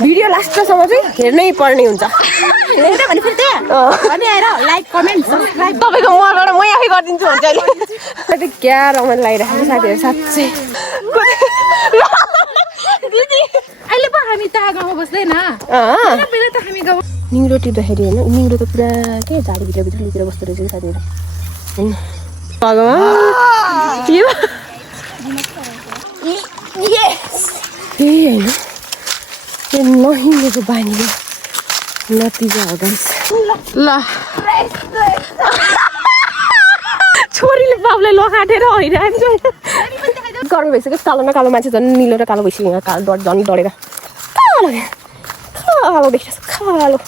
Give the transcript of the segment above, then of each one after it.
Video लास्टसम्म चाहिँ हेर्नै पर्ने हुन्छ तपाईँको मबाट मै आफै गरिदिन्छु हुन्छ अहिले क्या रमाइलो लागिरहेको छ साथीहरू साँच्चै अहिले पो हामी त गाउँमा बस्दैन पहिला त हामी गाउँ निङ्रो टिप्दाखेरि होइन निङ्रो त पुरा के झाडीभित्र लुकेर बस्दो रहेछ कि साथीहरू भगवान् के त्यही होइन नहिँडेको बानीको नतिजा हो गाइस ल छोरीले बाबुलाई लखाटेर हैरान्छ गर्मी भइसक्यो कालो न कालो मान्छे झन् निलो र कालो भइसक्यो कालो झन् डढेर कालो देखिरहेको छ कालो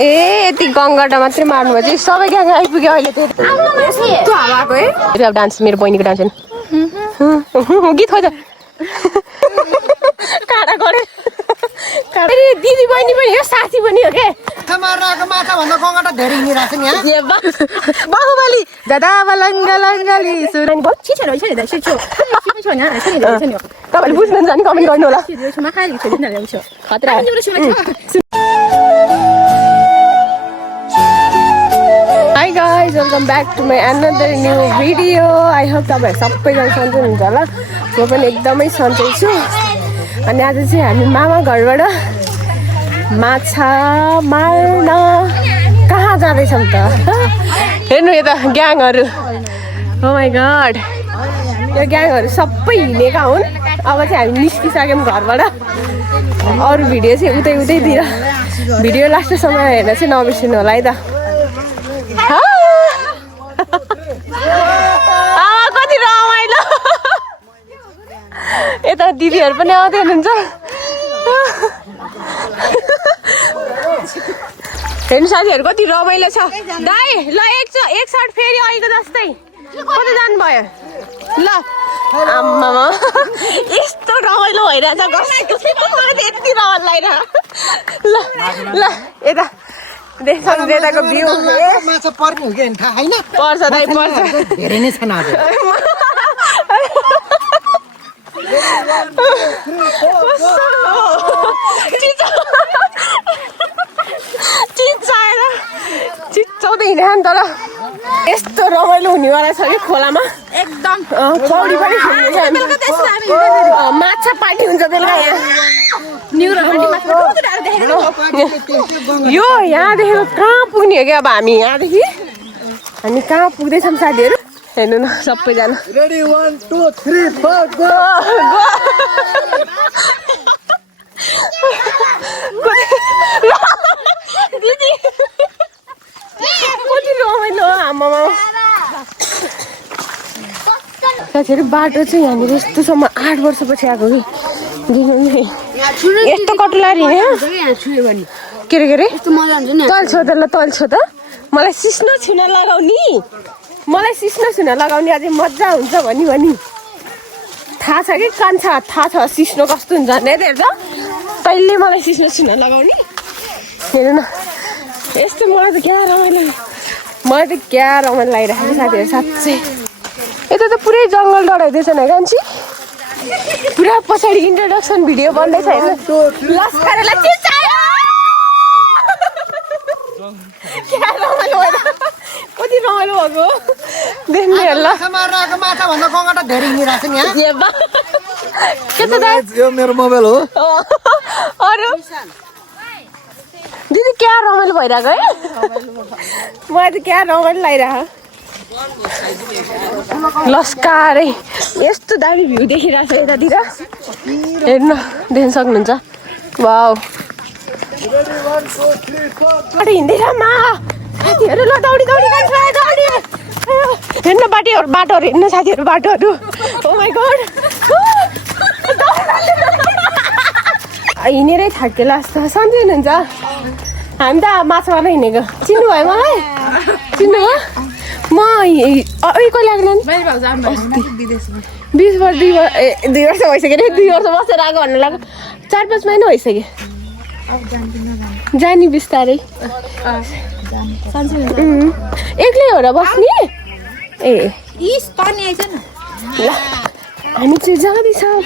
यति गङ्गाटा मात्रै मार्नु भयो चाहिँ सबै ग्याङ आइपुग्यो अहिले त्यो हावाको है अब डान्स मेरो बहिनीको डान्स होइन गीत खोज काँडा गरे दिदी बहिनी पनि हो साथी पनि हो के बाहुबली दादा तपाईँले बुझ्नुहुन्छ भने कमेन्ट गर्नु होला Hi guys, welcome back to my another new video. I hope तपाईहरु सबैजना सन्चै हुनुहुन्छ होला। म पनि एकदमै सन्चै छु। अनि आज चाहिँ हामी मामा घरबाट माछा मार्न कहाँ जाँदैछौँ त? हेर्नु यता ग्याङहरु। Oh my god. यो ग्याङहरु सबै हिँडेका हुन्। अब चाहिँ हामी निस्किसक्यौँ घरबाट। अरु भिडियो चाहिँ उतैतिर भिडियो लास्टसम्म हेर्न चाहिँ नबिर्सिनु होला है त। कति रमाइलो यता दिदीहरू पनि आउँदै हुनुहुन्छ हेर्नु साथीहरू कति रमाइलो छ दाइ ल एक सर्ट फेरि आएको जस्तै कतै जानुभयो ल आम्मामा यस्तो रमाइलो भइरहेछ यति रमाइलो लागिरहेको ल यता देख्छको भ्यू माछा पर्ने हो कि थाहा हैन पर्छ दाइ पर्छ धेरै नै छन् आज चिच्चाउँदै हिँड्यो नि तर यस्तो रमाइलो हुनेवाला छ कि खोलामा एकदम पौडी पनि खेल्नेछ माछा पार्टी हुन्छ बेलुका यहाँ यो यहाँदेखि कहाँ पुग्ने हो कि अब हामी यहाँदेखि हामी कहाँ पुग्दैछौँ साथीहरू हेर्नु न सबैजना रेडी 1 2 3 4 गो दिदी कति रमाइलो आमामा साथीहरू बाटो चाहिँ यहाँनिर यस्तोसम्म 8 वर्षपछि आएको कि यस्तो कटुलारी के अरे तल छो त ल तल छो त मलाई सिस्नो छुन लगाउने अझै मजा हुन्छ भनी थाहा छ कि कान्छा थाहा छ सिस्नो कस्तो हुन्छ भने हेर्छ तैँले मलाई सिस्नो छुन लगाउने हेर्नु न यस्तो मलाई त क्या रमाइलो लागिरहेको साथीहरू साँच्चै यता त पुरै जङ्गल डढाइदिएछ नि कान्छी पुरा पछाडि इन्ट्रोडक्सन भिडियो बन्दैछ हेर्नु लस्करलाई चिचायो क्या रमाइलो भएर कति रमाइलो भएको देख्नु हेर्ला माछा भन्दा गङ्गाटा धेरै हिँडिरहेको छ नि यहाँ के त यो मेरो मोबाइल हो अरू दिदी क्या रमाइलो भइरहेको है मलाई त क्या रमाइलो लागिरहेको लस्कारै यस्तो दामी भ्यू देखिरहेको छ यतातिर हेर्नु देख्न सक्नुहुन्छ वाउ हिँड्दैछ मा साथीहरू ल दौडी हेर्नु बाटोहरू हेर्नु साथीहरू बाटोहरू ओ माई गॉड हिँडेरै थाकेला जस्तो सन्चै हुनुहुन्छ हामी त माछा मार्न हिँडेको चिन्नुभयो मलाई चिन्नुभयो म कहिले आएको नि 2 वर्ष भइसक्यो अरे 2 वर्ष बसेर आएको भन्नु लाग्यो 4-5 महिना भइसक्यो जानी बिस्तारै एक्लै हो र बस्ने ए हामी चाहिँ जाँदैछौँ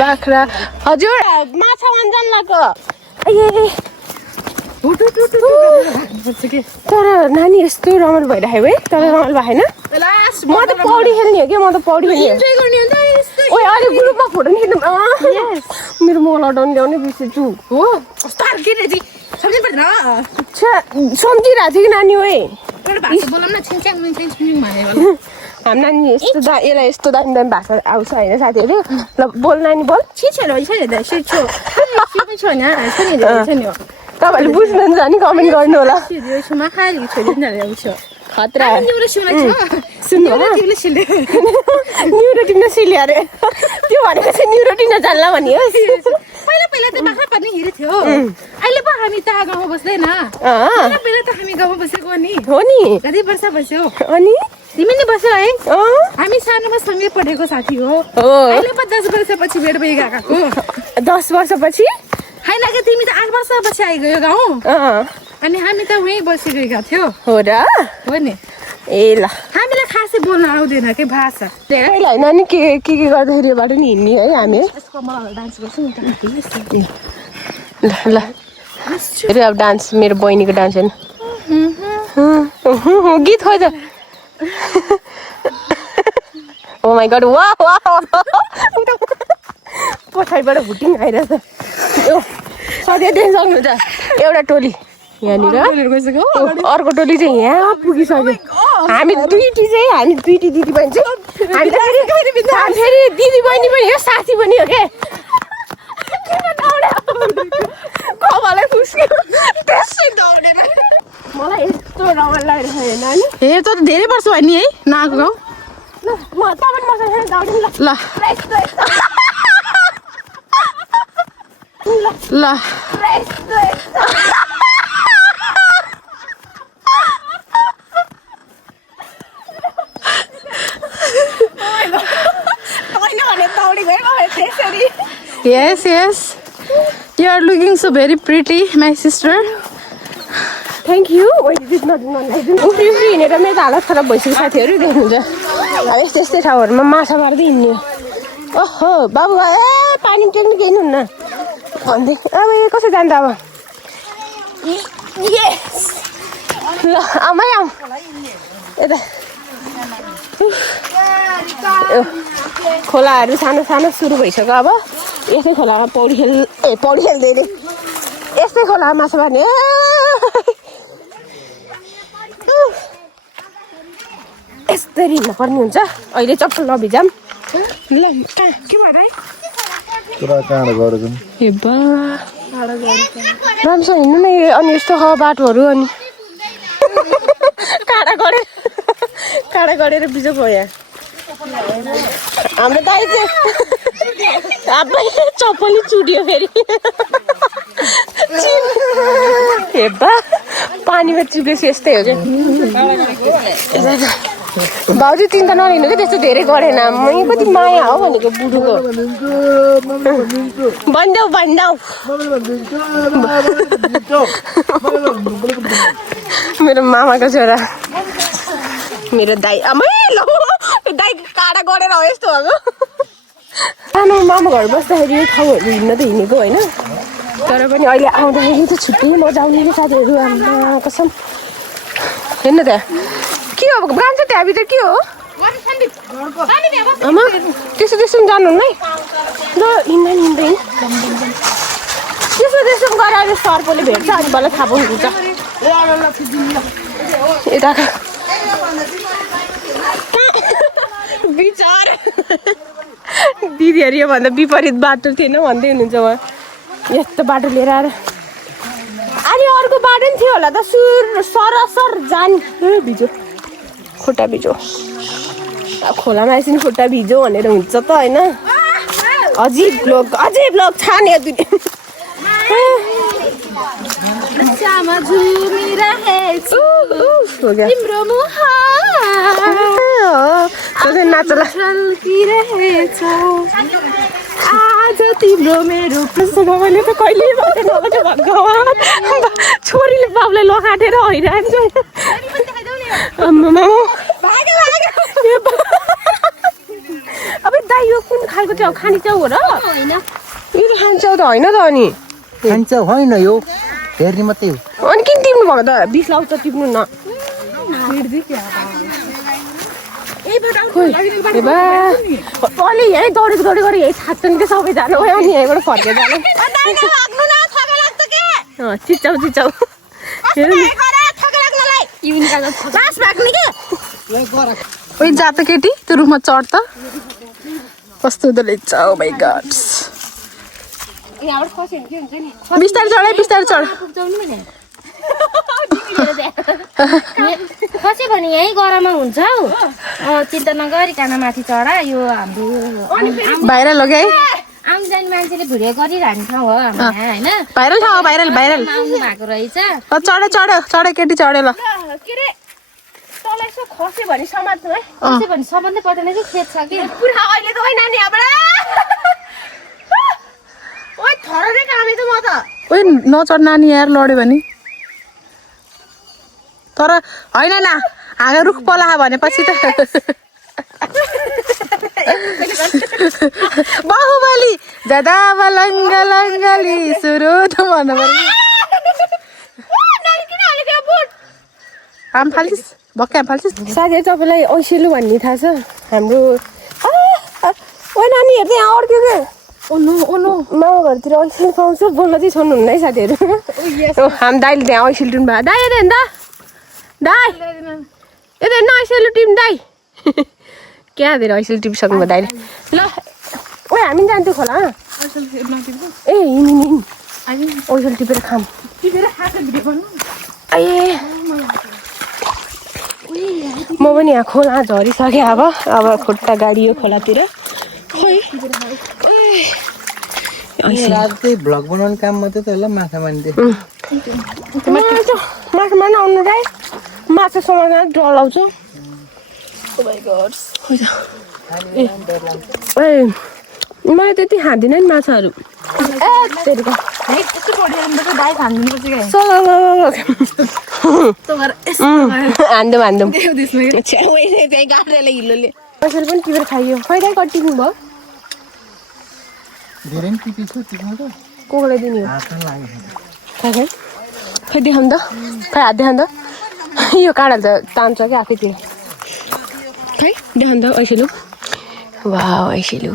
बाख्रा हजुर माछा मार्न जानु लाग्यो तर नानी यस्तो रमाइलो भइरहेको है तर रमाइलो भएन म त पौडी खेल्ने हो कि म त पौडी खेल्ने ओ अहिले ग्रुपमा फोटो नि खिच्नु मेरो मोबाइल हटाउनु ल्याउने बिर्सेछु हो सम्झिरहेको सम्झिरहेको थियो कि नानी ओए हाम्रो नानी यस्तो यसलाई यस्तो दामी दामी भाषा आउँछ होइन साथीहरू ल बोल नानी बोल तपाईँहरूले बुझ्नुहुन्छ नि कमेन्ट गर्नु होला खतरा न्युरोटिन सिल्यो अरे त्यो भनेको चाहिँ न्युरोटिन जान्ला भन्ने हो पहिला त बाख्रा पार्ने हिँडेको थियो अहिले पो हामी त गाउँमा बस्दैन पहिला त हामी गाउँमा बसेको नि हो नि कति वर्ष बस्यो अनि तिमी नि बस्यो है हामी सानोमा सँगै पढेको साथी हो अहिले पो 10 वर्षपछि भेट भइ गएको 10 वर्षपछि होइन कि तिमी त 8 वर्षपछि आइगयो गाउँ अनि हामी त उहीँ बसिरहेका थियो हो र हो नि ए ल हामीलाई खासै बोल्न आउँदैन के भाषा पहिला होइन नि के गर्दाखेरि योबाट नि हिँड्ने है हामी यसको मलाई डान्स गर्छु नि ल ल हेर अब डान्स मेरो बहिनीको डान्स हेर्नु गीत खोइ त ओ माई गड वाह पछाडिबाट भुटिङ आइरहेछ यो सधैँ देख्न सक्नुहुन्छ एउटा टोली यहाँनिर अर्को टोली चाहिँ यहाँ पुगिसक्यो हामी दुईटी दिदी बहिनी चाहिँ हामी त फेरि दिदी बहिनी पनि हो साथी पनि हो के कपालै फुस्क्यो त्यसै दौडेर मलाई यस्तो रमाइलो लागिरहेको होइन नानी ए त धेरै वर्ष भयो नि है नआएको गाउँ ल म तपाईँ मसँग दौडिनु ल Yes. You are looking so very pretty, my sister. Thank you. उफ्री हिँडेर मेरो त हालत खराब भइसक्यो साथीहरू देख्नुहुन्छ अब यस्तै ठाउँहरूमा माछा मार्दै हिँड्ने ओहो बाबु ए पानी टेक्नु केही हुन्न भन्दै अब कसो जान्छ अब ल आमै आऊ यता खोलाहरू सानो सुरु भइसक्यो अब यस्तै खोलामा पौडी खेल्दै अरे यस्तै खोलामा माछा मार्ने यस्तरी हिँड्नु पर्ने हुन्छ अहिले चप्पल नभिजाम ल के भयो राम्रोसँग हिँड्नु न अनि यस्तो बाटोहरू अनि काँडा गरेर बिजोक हो यहाँ हाम्रो दाइ चाहिँ आबै चप्पलै चुडियो फेरि हेब्बा पानीमा चुपेपछि यस्तै हो क्या भाउजू तिन त नलिनु कि त्यस्तो धेरै गरेन मै कति माया हो भनेको बुढोको भन्देऊ मेरो मामाको छोरा मेरो दाइ आमै ल दाइ काँडा गरेर हो यस्तो भएको सानो मामा घर बस्दाखेरि यो ठाउँहरू हिँड्न त हिँडेको होइन तर पनि अहिले आउँदाखेरि त छुट्टै मजा आउने कि साथीहरू आमा कसम हेर्नु त के हो गान्छ त्यहाँभित्र के हो आमा त्यसो पनि जानुहुन्न है ल हिँड्दै त्यसो गराएर सर्पले भेट्छ अनि बल्ल थाहा पाउनुहुन्छ यताको विचार दिदीहरू योभन्दा विपरीत बाटो थिएन भन्दै हुनुहुन्छ उहाँ यस्तो बाटो लिएर आएर अनि अर्को बाटो पनि थियो होला त सरसर जाने भिजो खुट्टा भिजो खोलामा एकछिन खुट्टा भिजो भनेर हुन्छ त होइन अझै ब्लग छाने नाचला आज तिम्रो मेरो मैले त कहिले भगवान् छोरीले बाबुलाई लखाटेर हैरान्छ अब दाइ यो कुन खालको च्याउ खाने च्याउ हो र यो त खाने च्याउ त होइन त अनि खान्छ होइन यो हेर्ने मात्रै हो अनि किन टिप्नु भएको त बिस लाउँछ टिप्नु न अलि यहीँ दौडी गरी यहीँ छाच्छन् कि सबैजना हो अनि यहीँबाट फर्केर जानु चिच्याउ ओइ जा त केटी त्यो रुखमा चढ त कस्तो हुँदो रहेछ ओ माई गॉड बिस्तारै चढ खस्यो भने यहीँ गरममा हुन्छ हौ चिन्ता नगरिकन माथि चढा यो हाम्रो बाहिर लगे है आउनु जाने मान्छेले भिडियो गरिरहने ठाउँ हो हाम्रो होइन भाइरल ठाउँ भाइरल आउनु भएको रहेछ चढ केटी चढे ल के अरे तल यसो खस्यो भने समात्नु है खस्यो भने सम्बन्धै पर्दैन कि खेत छ कि पुरा अहिले त होइन नानी यहाँबाट ओइ थरले कामे त म त ओइ नचढ नानी यार लड्यो भने तर होइन न हाँगा रुख पला भनेपछि त बाहुबली दादा लङ्गली सुरु त भन्नु पर्यो आम फाल्छिस् भक्कै आम फाल्छिस् साथी तपाईँलाई ऐसेलु भन्ने थाहा छ हाम्रो ओ नानी हेर्दै यहाँ अड्क्यो के ओनो मामा घरतिर ऐसेलु पाउँछ बोल्न चाहिँ छोड्नुहुन्न है साथीहरू हामी दाइले त्यहाँ ऐसेलु टिप्नु भयो दाइ यता हेर्नु त दाइ यता हेर्नु ऐसेलु टिप्नु दाइ क्या धेरै ऐसेलु टिपिसक्नु भयो दाइले ल ओ हामी पनि जान्थ्यो खोला ए हिँड ऐसेलु टिपेर खाम ए म पनि यहाँ खोला झरिसकेँ अब खुट्टा गाडियो खोलातिर खोइ त्यही भ्लग बनाउने काम मात्रै त होला माछा मान्थे माछा मार्न आउनु राई माछा समाएर डलाउँछु ए मैले त्यति खाँदिनँ नि माछाहरू हान्दुम हिलोले कसरी पनि टिपेर खाइयो कहिले कटिनु भयो धेरै पनि टिपेछु टिप्नु त कोलाई दिने हो हात लाग्यो खै देखाउनु त खै हात देखाउनु त यो काँडा त तान्छ क्या आफैतिर खै देखाउनु त ऐसेलु वा ऐसेलु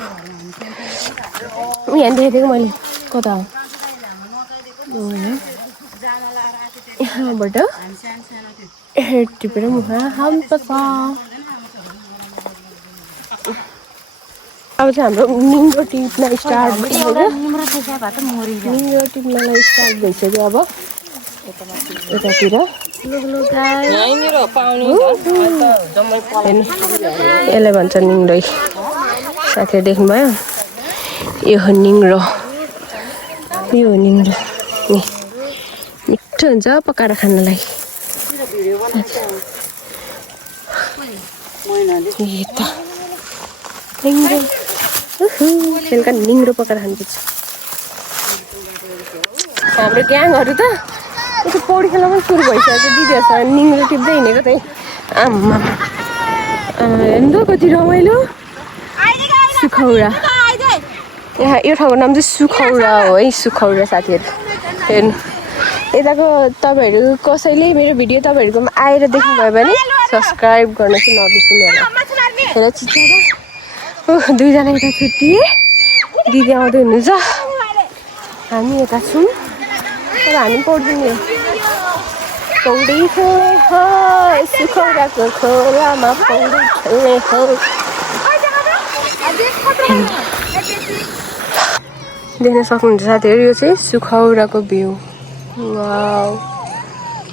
यहाँ देखेको मैले कता हो यहाँबाट टिपेर मुख हाल्नुपर्छ अब चाहिँ हाम्रो निङ्गो टिप्न स्टार्ट भइसक्यो निङ्गो टिप्नलाई स्टार्ट भइसक्यो अब यतातिर यसलाई भन्छ निङ्ग्रै साथीहरू देख्नुभयो यो हो निङ्ग्रो यो हो निङ्ग्रो नि मिठो हुन्छ पकाएर खानलाई निङ्ग्रो बेलुका निङ्ग्रो पकाएर खानुपर्छ हाम्रो ग्याङहरू त यसो पौडी खेल्न पनि सुरु भइसक्यो दिदीहरूसँग निङ्ग्रो टिप्दै हिँडेको त्यही आम्मा हेर्नु त कति रमाइलो सुखौरा यहाँ यो ठाउँको नाम चाहिँ सुखौरा हो है सुखौरा साथीहरू हेर्नु यताको तपाईँहरू कसैले मेरो भिडियो तपाईँहरूकोमा आएर देख्नुभयो भने सब्सक्राइब गर्न चाहिँ नबिर्सिनु होला हेर चिच्चाएर दुईजना यता छुट्टिए दिदी आउँदै हुनुहुन्छ हामी यता छौँ तर हामी पढ्दैनौँ पौडी खेल्ने हो सुखौराको खोलामा पौडी खेल्ने हो देख्न सक्नुहुन्छ साथीहरू यो चाहिँ सुखौराको भ्यू वाउ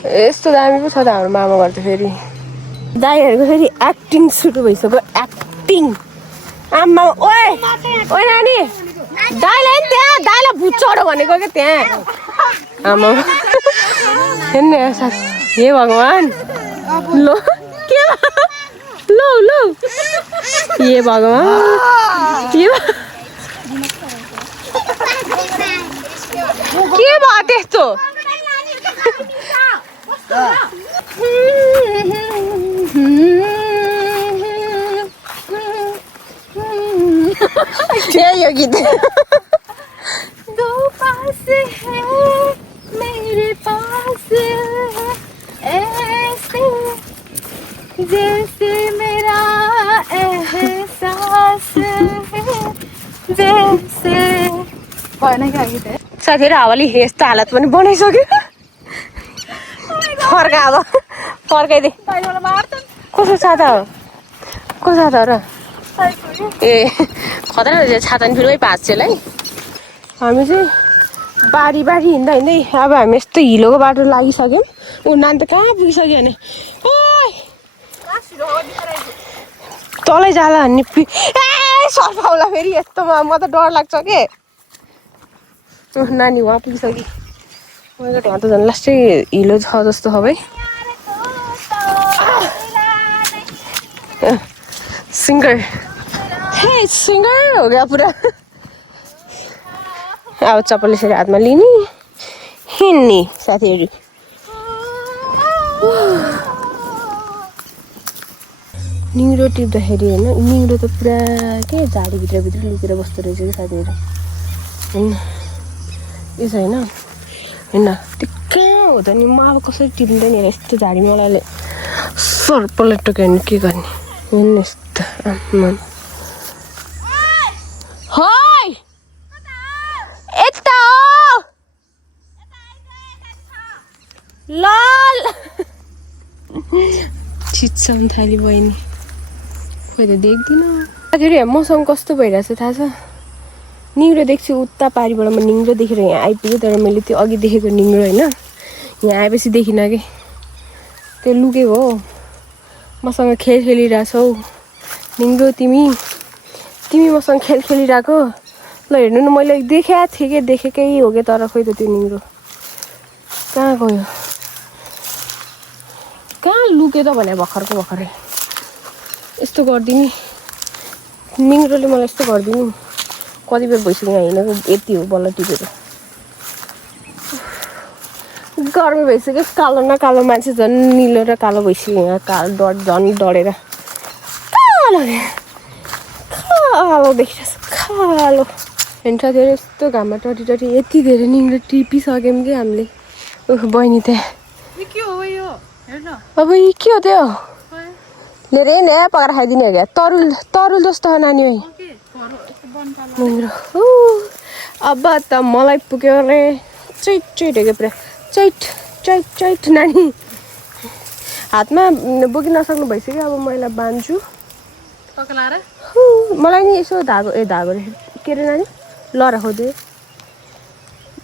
यस्तो दामी पो छ त हाम्रो मामा घर त फेरि दाइहरूको फेरि एक्टिङ सुरु भइसक्यो एक्टिङ आम्मा ओए ओए नानी दाइलाई नि त्यहाँ दाइलाई भुत चढो भनेको क्या त्यहाँ आमा हेर्नु हे भगवान् लो के लो लो हे भगवान् के भयो त्यस्तो यो गीत पास है मेरे पास है ऐसे जैसे मेरा एहसास है जैसे भएन क्या गीत है साथीहरु हावाले यस्तो हालत पनि बनाइसक्यो फर्का अब फर्काइदे बाहिरबाट मार्छन् कसो छाता हो को छाता हो र ए खतरा रहेछ छाता नि फेरि भाँच्छ है हामी चाहिँ बारी बारी हिँड्दा हिँड्दै अब हामी यस्तो हिलोको बाटो लागिसक्यौँ ऊ नानी त कहाँ पुगिसक्यो भने ओइ तलै जाला भन्ने ए सर्फाउला फेरि यस्तोमा म त डर लाग्छ के नानी वहाँ पुगिसक्यो मैले त्यहाँ त झन् लास्टै हिलो छ जस्तो छ भाइ सिङ्गर हे सिङ्गर हो गया पुरा अब चप्पल यसरी हातमा लिने हिँड्ने साथीहरू निङ्रो टिप्दाखेरि होइन निङ्रो त पुरा के झाडीभित्र लुकेर बस्दो रहेछ कि साथीहरू होइन यसो होइन होइन त्यो कहाँ हुँदा नि म अब कसरी टिप्दैन हेर यस्तो झाडी मलाई सर्पले टोक्यो भने के गर्ने हेर्नु यस्तो है यता हो लल छिट्छन् थाली बहिनी खोइ त देख्दिनँ फेरि मौसम कस्तो भइरहेछ थाहा छ निङ्रो देख्छु उता पारिबाट म निङ्रो देखेर यहाँ आइपुगेँ तर मैले त्यो अघि देखेको निङ्रो होइन यहाँ आएपछि देखिनँ कि त्यो लुकेको हो मसँग खेल खेलिरहेछौ निङ्रो तिमी मसँग खेल खेलिरहेको ल हेर्नु न मैले देखेको थिएँ कि देखेकै हो कि तर खोइ त त्यो निङ्रो कहाँ गयो कहाँ लुक्यो त भने भर्खरै यस्तो गरिदिने निङ्रोले मलाई यस्तो गरिदिनु कति बेर भइसक्यो यहाँ हिँडेको यति हो बल्ल टिपेर गर्मी भइसक्यो कालो न कालो मान्छे झन् निलो र कालो भइसक्यो यहाँ कालो झन् डढेर कालो देखिरहेछ कालो हेर्नु साथीहरू यस्तो घाममा टटी यति धेरै निङ्रो टिपिसक्यौँ कि हामीले बहिनी त्यहाँ के हो यो हेर्न अब यी के हो त्यो लिएर हिँड पकाएर खाइदिने हो क्या तरुल जस्तो हो नानी है निङ्रो अब त मलाई पुग्यो अरे चैट हो क्या पुरा चैट नानी हातमा बोकि नसक्नु भइसक्यो अब मैले बान्छु मलाई नि यसो धागो रे के अरे नानी लरा खोज्यो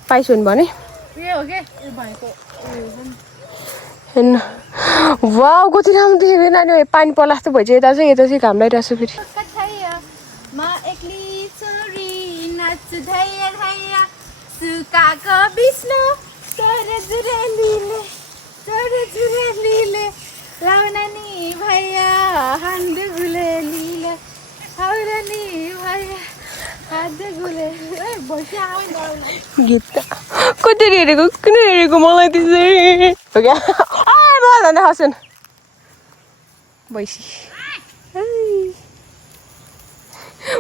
पाइसो भने हेर्नु वाउ कति राम्रो देखेको नानी पानी पर्ला जस्तो भइसक्यो यता चाहिँ घाम लगाइरहेको छु फेरि म एक्ली छोरी नाच धैया धैया सुकाको विष्णु छोरा जुरेलीले लाउन नि भैया हान्द गुलेलीले हाउरा नि भैया हान्द गुलेली बस्या गीत कति हेरेको किन हेरेको मलाई त्यसरी हो क्या मलाई भन्दा हँसुन भैँसी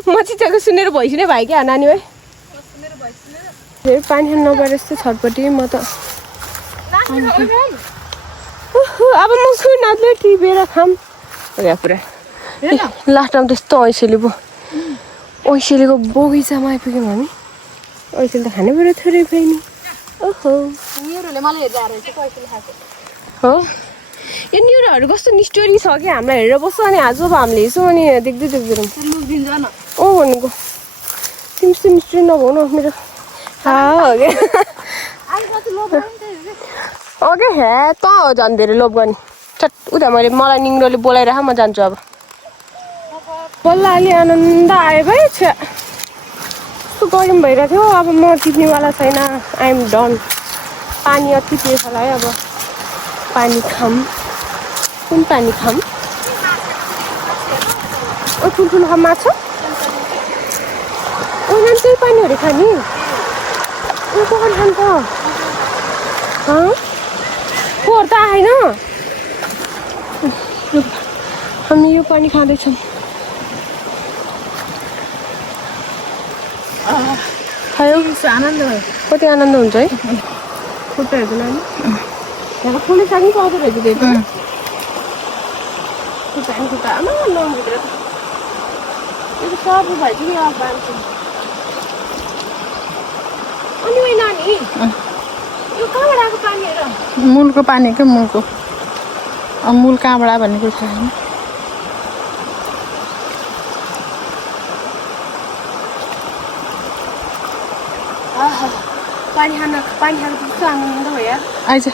म चिच्याको सुनेर भैँसी नै भाइ क्या नानी है फेरि पानी खानु नपाएर यस्तो छटपट्टि म त अब म सुनाले टिपेर खाम हो क्या पुरा लास्टमा त्यस्तो ऐसेलीको बगैँचामा आइपुग्यौँ हामी ऐसेली त खानै पऱ्यो थोरै फेरि ओहो हो यो न्युरोहरू कस्तो निस्टोरी छ कि हामीलाई हेरेर बस्छ अनि आज अब हामीले हेर्छौँ अनि देख्दैनौँ ओ भनेको तिमी चाहिँ निस्टोरी नभउ न मेरो हो क्या हे त झन् धेरै लोभ गर्ने चट उता मलाई निङ्रोले बोलाइराख म जान्छु अब बल्ल अलि आनन्द आयो भाइ छ यस्तो गरम भइरहेको थियो अब म टिप्नेवाला छैन आइएम डन पानी अति पिएछ होला है अब पानी खाम कुन पानी खाम ओ ठुल्ठुलो खाम माछा ओ नानी त्यही पानीहरू खाने ओ कसरी खान्छ पोहोर त आएन हामी यो पानी खाँदैछौँ खायो आनन्द भयो कति आनन्द हुन्छ है खुट्टाहरू नानी यहाँ ठुलो साग पनि पाउँदो रहेछ त्यो खुट्टा आमा नभित्र यो त सबै भएछ नि अब बाँध्छु अनि वही नानी यो कहाँबाट आएको पानीहरू मूलको पानी क्या मूलको अब मूल कहाँबाट भन्ने कुरो छैन पानी खानु कस्तो आनन्द भयो यार आइज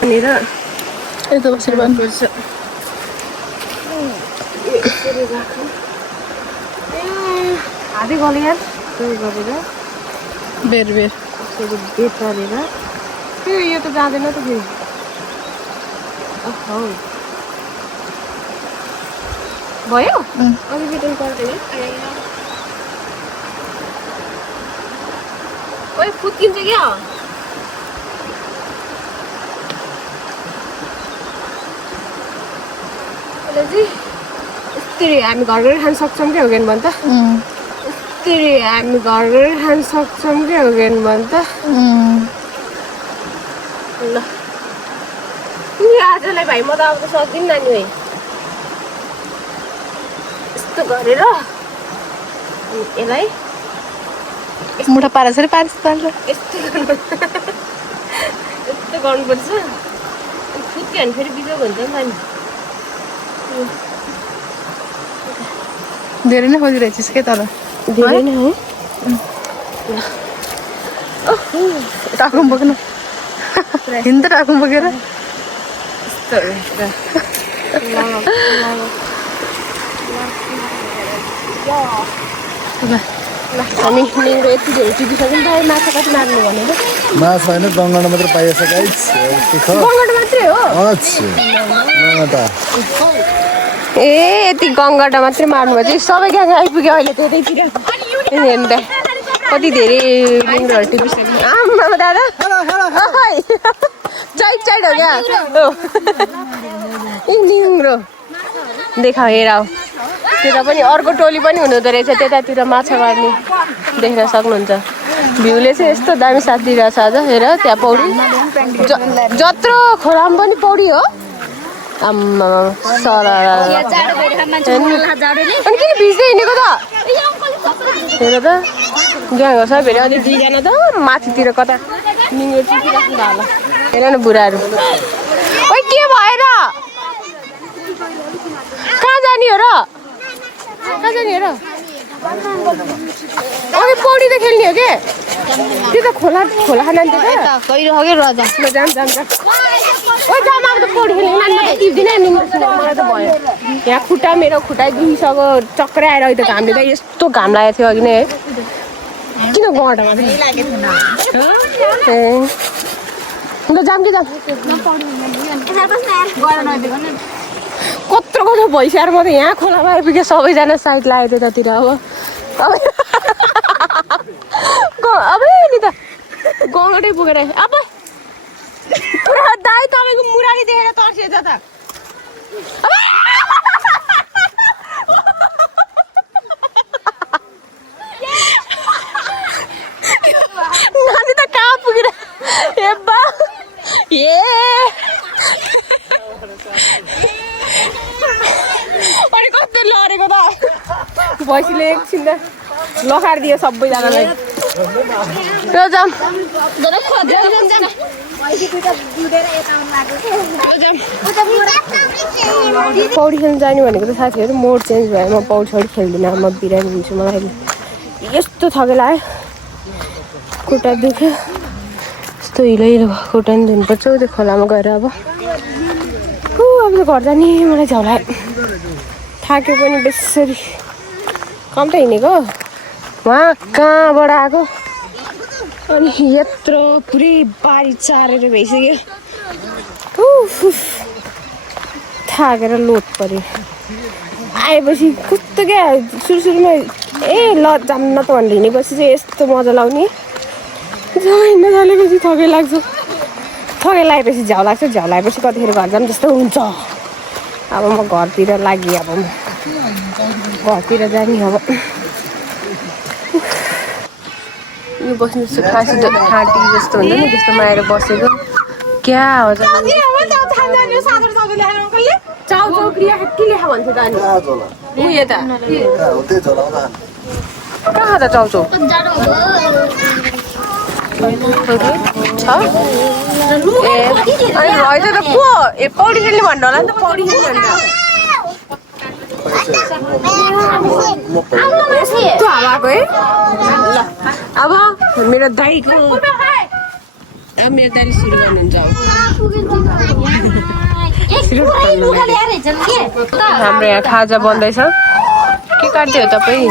भनेर यता बसेर भन्नुपर्छ हातै गल्यो यार त्यो गरेर बेर बेर बेड पारेर त्यो यो त जाँदैन त फेरि भयो अघि बेटन पर्दैन ओइ फुत्किन्छ क्या यस्तरी हामी घर गएर खान सक्छौँ क्या हो कि भन् त यस्तरी हामी घर गएर खान सक्छौँ क्या हो कि भन् त ल आजलाई भाइ म त अब त सक्दिनँ नानी भाइ यस्तो गरेर यसलाई मुठा पारेछ अरे पारिस पारेर यस्तो गर्नुपर्छ फुत्क्यो भने फेरि बिजो भन्छ नि नानी धेरै नै खोजिरहेछस् के तर धेरै नै हो टाकुम बोक्न हिँड्दा टाकुम बोकेर हामी निङ्गो यति धेरै टिपिसक्यौँ त माछा कति मार्नु भनेर माछा होइन गङ्गडा मात्र पाइएछ गाइस गङ्गटा मात्रै हो ए यति गङ्गटा मात्रै मार्नु भयो चाहिँ सबै ग्याङ आइपुग्यो अहिले त्यतैतिर हेर्नु त कति धेरै निङ्गोहरू टिपिसक्यो आमा दादा चाइड हो क्या ए निङ्ग्रो देखा हेर त्यता पनि अर्को टोली पनि हुनुहुँदो रहेछ त्यतातिर माछा मार्ने देख्न सक्नुहुन्छ भ्यूले चाहिँ यस्तो दामी साथ दिइरहेछ आज हेर त्यहाँ पौडी जत्रो खोलामा पनि पौडी हो आम्मा सरा अनि किन भिज्दै हिँडेको त हेर त ग्याङ छ फेरि अझै दुईजना त माथितिर कता निङ्गो टिपिराख्नु होला हेर न बुढाहरू ओइ के भएर कहाँ जाने हो र अघि पौडी त खेल्ने हो के त्यो त खोला खाना नि त ओ जाम अब त पौडी खेल्ने नानी त टिप्दिनँ मलाई त भयो यहाँ खुट्टा मेरो खुट्टा दुईसको चक्रै आएर अहिले त घामले त यस्तो घाम लागेको थियो अघि नै है किन गटामा ए ल जाम कि जाम कत्रो भइसकेर म त यहाँ खोलामा आइपुगेँ सबैजना साइड लाग्यो त्यतातिर अब नि त गङ्गटै पुगेर अब पुरा दाइ तपाईँको मुरारी देखेर तर्सिएछ त नानी त कहाँ पुगेर हेब्बा ए अनि कस्तो लडेको त भैँसीले एकछिन त लखार दियो सबैजनालाई जाम पौडी खेल्नु जाने भनेको त साथीहरू मोड चेन्ज भयो म पौडी सौडी खेल्दिनँ म बिरामी हुन्छु मलाई यस्तो थकेला है खुट्टा दुख्यो यस्तो हिलो भयो खुट्टा नि धुनुपर्छ त्यो खोलामा गएर अब अब त घर जाने मलाई झ्याउ लाग्यो थाक्यो पनि बेसरी कम त हिँडेको उहाँ कहाँबाट आएको अनि यत्रो पुरै बारी चारेर भइसक्यो थाकेर लोड पऱ्यो आएपछि कस्तो क्या सुरुमा ए ल जान्न त भनेर हिँडेपछि चाहिँ यस्तो मजा लाग्ने हिँड्न थालेपछि थकै लाग्छ थकै लागेपछि झ्याउ लाग्छ झ्याउ लागेपछि कतिखेर घर जाऊँ जस्तो हुन्छ अब म घरतिर लागि अब म घरतिर जाने अब यो बस्नु जस्तो खाँटी जस्तो हुन्छ नि त्यस्तोमा आएर बसेको क्या हो चाउ क्रिया के लेखा भन्थ्यो त अनि ऊ यता कहाँ त चाउचाउ छ ए अनि रहेछ त को ए पौडी खेल्ने भन्नु होला नि त पौडी खेल्ने भन्नु यस्तो हावाको है ल अब मेरो दाइको मेरो दाइले सुरु गर्नुहुन्छ हाम्रो यहाँ खाजा बन्दैछ के काट्दै हो तपाईँ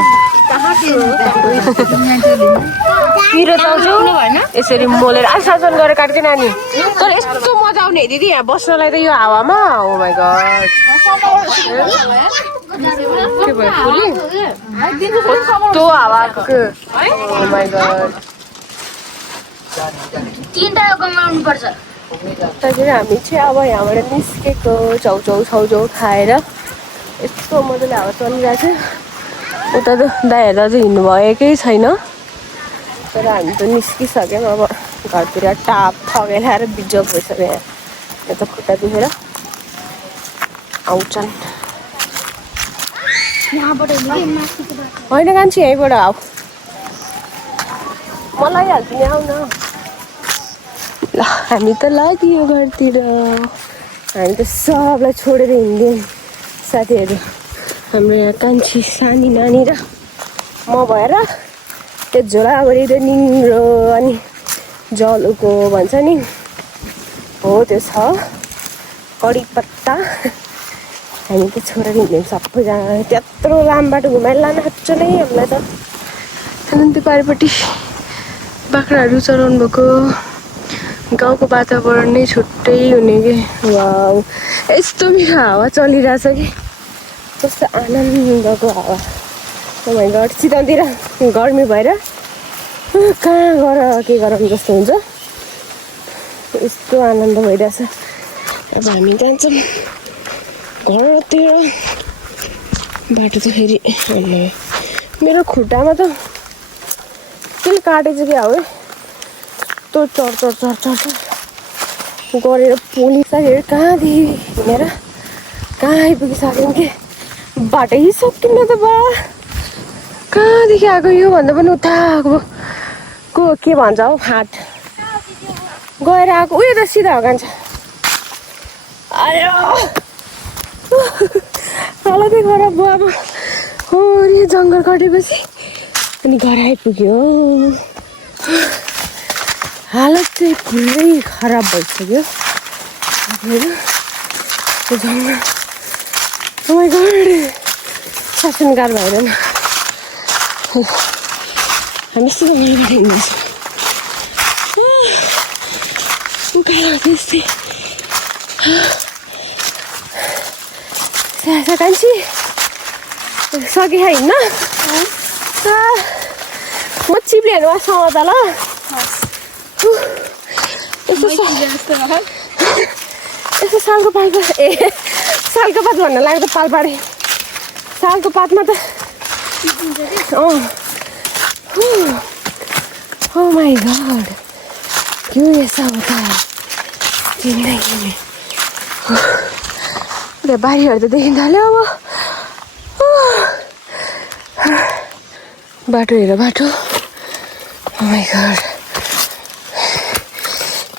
पिरो चाउचाउ यसरी मोलेर शासन गरेर काट्थ्यो नानी तर यस्तो मजा आउने दिदी यहाँ बस्नलाई त यो हावामा हो माइ गड के भयो फुली कस्तो हावाको हो माइ गड त्यसरी हामी चाहिँ अब यहाँबाट निस्केको चाउचाउ खाएर यस्तो मजाले हावा चलिरहेको छ उता त दाइहरू अझै हिँड्नु भएकै छैन तर हामी त निस्किसक्यौँ अब घरतिर टाप ठगेर बिजोग भइसक्यो यहाँ त खुट्टा दुखेर आउँछन् होइन कान्छी यहीँबाट आऊ मलाई हाल्छु नि आऊ न ल हामी त लाग्यो घरतिर हामी त सबलाई छोडेर हिँड्यौँ साथीहरू हाम्रो यहाँ कान्छी सानी नानी र म भएर त्यो झोलाभरि त निङ्रो अनि जलुको भन्छ नि हो त्यो छ कडी पत्ता हामी त छोडेर हिँड्यौँ सबैजना त्यत्रो लामो बाटो घुमाएर लान खोज्छ नै हामीलाई त त्यहाँदेखि त्यो पारिपट्टि बाख्राहरू चराउनु भएको गाउँको वातावरण नै छुट्टै हुने कि वाउ यस्तो मिठो हावा चलिरहेछ कि कस्तो आनन्दको हावा माइ गड सिधैतिर गर्मी भएर कहाँ गर के गरौँ जस्तो हुन्छ यस्तो आनन्द भइरहेछ अब हामी जान्छौँ घरतिर बाटो त फेरि मेरो खुट्टामा त त्यसले काटेछ क्या हो यस्तो चढ गरेर पुलिसहरू कहाँदेखि हिँडेर कहाँ आइपुगिसक्यौँ कि बाटै सकिन्न त बा कहाँदेखि आएको यो भन्दा पनि उता को के भन्छ हौ फाट गएर आएको उयो त सिधा हो कान्छ आयो हालतै खराब भयो अब होरी जङ्गल कटेपछि अनि घर आइपुग्यो हालत चाहिँ पुरै खराब भइसक्यो होइन त्यो जङ्गल ओ माइ गड शासनकार भएर न हामी सिधै घरबाट हिँड्दैछौँ उकालो त्यस्तै कान्छी सके हिँड्न म चिप्लेहरू आसँग त ल यसो सालको पात सालको पात भन्न लाग्दा पाल पाडे सालको पातमा त ओ माई गड क्यों ऐसा होता है जिंदगी में बारीहरू त देखिँदाल्यो अब बाटो हेर बाटो ओ माई गड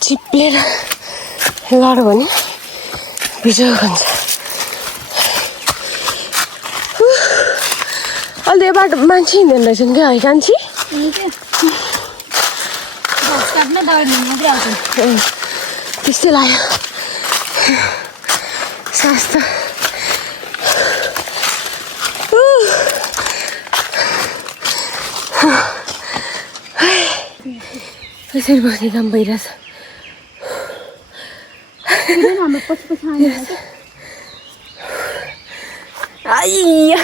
चिप्लेर लड्यो भने बिजोग हुन्छ अहिले यो बाटो मान्छे हिँड्दैन रहेछन् क्या है कान्छी त्यस्तै लाग्यो सास त त्यसरी बस्ने काम भइरहेछ आइया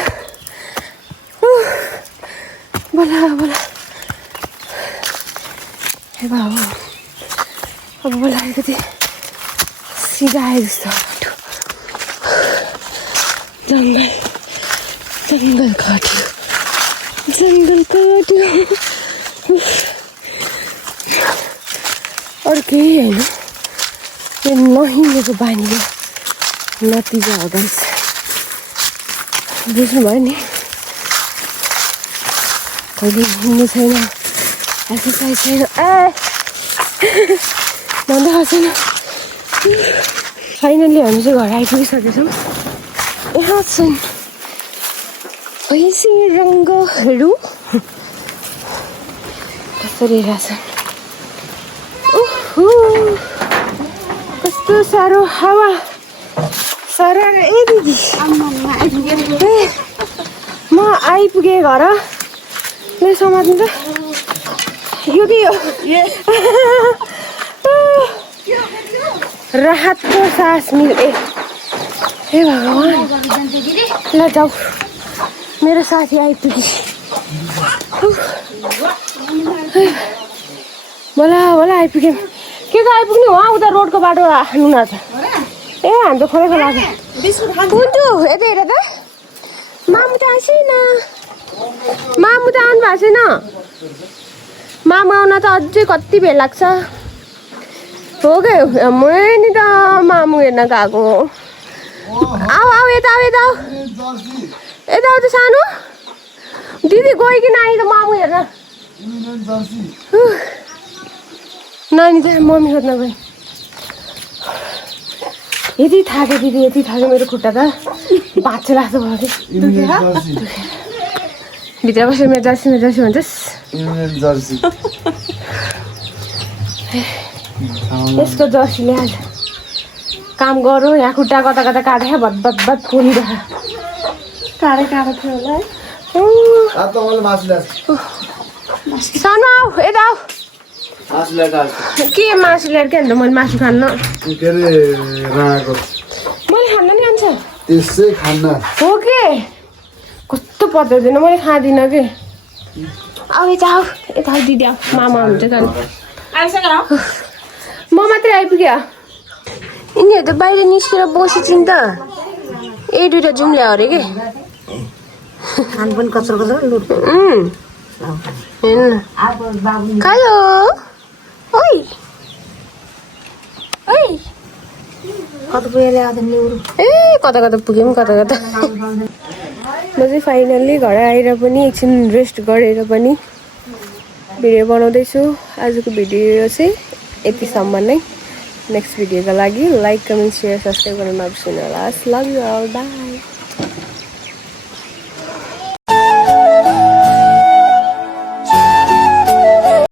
बोला बोला हे बाबा अब बोला अलिकति सिधा आयो जस्तो जङ्गल जङ्गल काट्यो अरू केही होइन यो नहिँडेको बानीको नतिजा हो गाइस बुझ्नुभयो नि कहिले हिँड्नु छैन एक्सर्साइज छैन भन्दा छैन फाइनल्ली हामी चाहिँ घर आइपुगिसकेछौँ यहाँ छन् फैसी रङ्गहरू कसरी रहेछन् कस्तो साह्रो हावा सरर ए दिदी म आइपुगेँ घर ले समात्नु त यो के हो राहतको सास मिले हे भगवान् ल जाऊ मेरो साथी आइपुगी बोला बोला आइपुग्यौँ के को आइपुग्ने हो उता रोडको बाटो हाल्नु न त ए हामी त खोलेको लाग्यो कुन्टु यता हेर त मामु त आएन मामु त आउनु भएको छैन मामु आउन त अझै कति बेर लाग्छ हो के मै नि त मामु हेर्न गएको आऊ आऊ यता आऊ यता आऊ यता आऊ त सानो दिदी गइकन आइ त मामु हेर्न नानी त मम्मी खोज्न गएँ यति थाक्यो दिदी यति थाक्यो मेरो खुट्टा त बाँच्छ लाग्छ भयो कि भित्र बसेर मेरो जर्सी भन्छस् यसको जर्सीले आज काम गरौँ यहाँ खुट्टा कता कता काटेर भत पोलिरहेको काटेको थियो होला है सानो आऊ यता आऊ के मासु ल्याएर के अन्त मैले मासु खान्न मैले खान्न नि अन्त त्यसै खान्न हो के कस्तो पत्याउँदैन मैले खाँदिनँ कि आऊ यता आऊ यता आऊ दिदी आऊ मामा हुन्छ त म मात्रै आइपुग्यो यिनीहरू त बाहिर निस्केर बसेछन् त ए दुइटा जाउँ ल्यायो अरे कि खानु पनि कचर कचर लुट खायो ओइ ओइ कता पुगेर ल्याएर ल्याउनु ए कता कता पुग्यौँ कता कता म चाहिँ फाइनल्ली घर आएर पनि एकछिन रेस्ट गरेर पनि भिडियो बनाउँदैछु आजको भिडियो चाहिँ यतिसम्म नै नेक्स्ट भिडियोको लागि लाइक कमेन्ट सेयर सब्सक्राइब गर्न नबिर्सनु होला लभ यु अल बाई